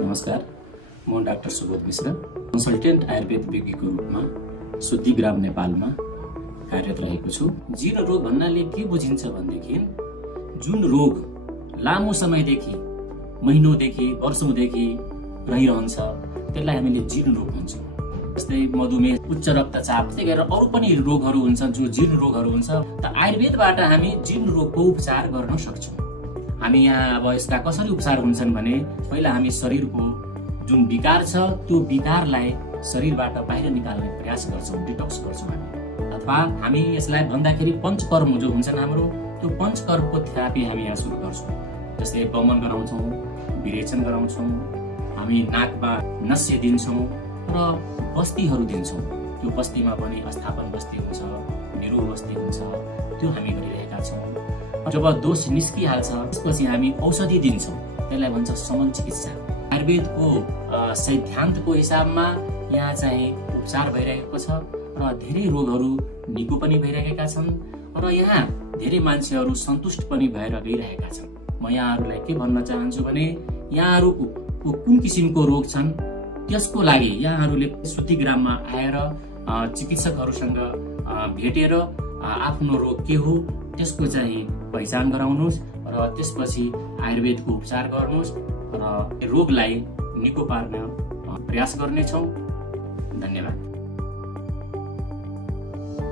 नमस्कार, म डाक्टर सुबोध मिश्र, कन्सल्टेन्ट आयुर्वेद विज्ञको रूपमा शुद्धिग्राम नेपालमा कार्यरत रहेको छु। जीर्ण रोग भन्नाले के बुझिन्छ भनेदेखि जुन रोग लामो समयदेखि, महिनौदेखि, वर्षौंदेखि रहिरहन्छ त्यसलाई हामीले जीर्ण रोग भन्छौँ। जस्तै मधुमेह, उच्च रक्तचाप, त्यसै गरेर अरू पनि रोगहरू हुन्छन् जो जीर्ण रोगहरू हुन्छ। त आयुर्वेदबाट हामी जीर्ण रोगको उपचार गर्न सक्छौँ। हामी यहाँ अब यसका कसरी उपचार हुन्छन् भने पहिला हामी शरीरको जुन विकार छ त्यो विकारलाई शरीरबाट बाहिर निकाल्ने प्रयास गर्छौँ, डिटक्स गर्छौँ हामी। अथवा हामी यसलाई भन्दाखेरि पञ्चकर्म जो हुन्छन् हाम्रो, त्यो पञ्चकर्मको थेरापी हामी यहाँ सुरु गर्छौँ। जस्तै वमन गराउँछौँ, विरेचन गराउँछौँ, हामी नाकमा नस्य दिन्छौँ र बस्तीहरू दिन्छौँ। त्यो बस्तीमा पनि अस्थापन बस्ती हुन्छ, निरो बस्ती हुन्छ, त्यो हामी गरिरहेका छौँ। जब दोष निस्किहाल्छ त्यसपछि हामी औषधि दिन्छौँ, त्यसलाई भन्छ शमन चिकित्सा। आयुर्वेदको सिद्धान्तको हिसाबमा यहाँ चाहिँ उपचार भइरहेको छ र धेरै रोगहरू निको पनि भइरहेका छन् र यहाँ धेरै मान्छेहरू सन्तुष्ट पनि भएर गइरहेका छन्। म यहाँहरूलाई के भन्न चाहन्छु भने यहाँहरूको कुन किसिमको रोग छन् त्यसको लागि यहाँहरूले शुद्धिग्राममा आएर चिकित्सकहरूसँग भेटेर आफ्नो रोग के हो त्यसको चाहिँ पहिचान गराउनुहोस् र त्यसपछि आयुर्वेदको उपचार गर्नुहोस् र रोगलाई निको पार्न प्रयास गर्नेछौँ। धन्यवाद।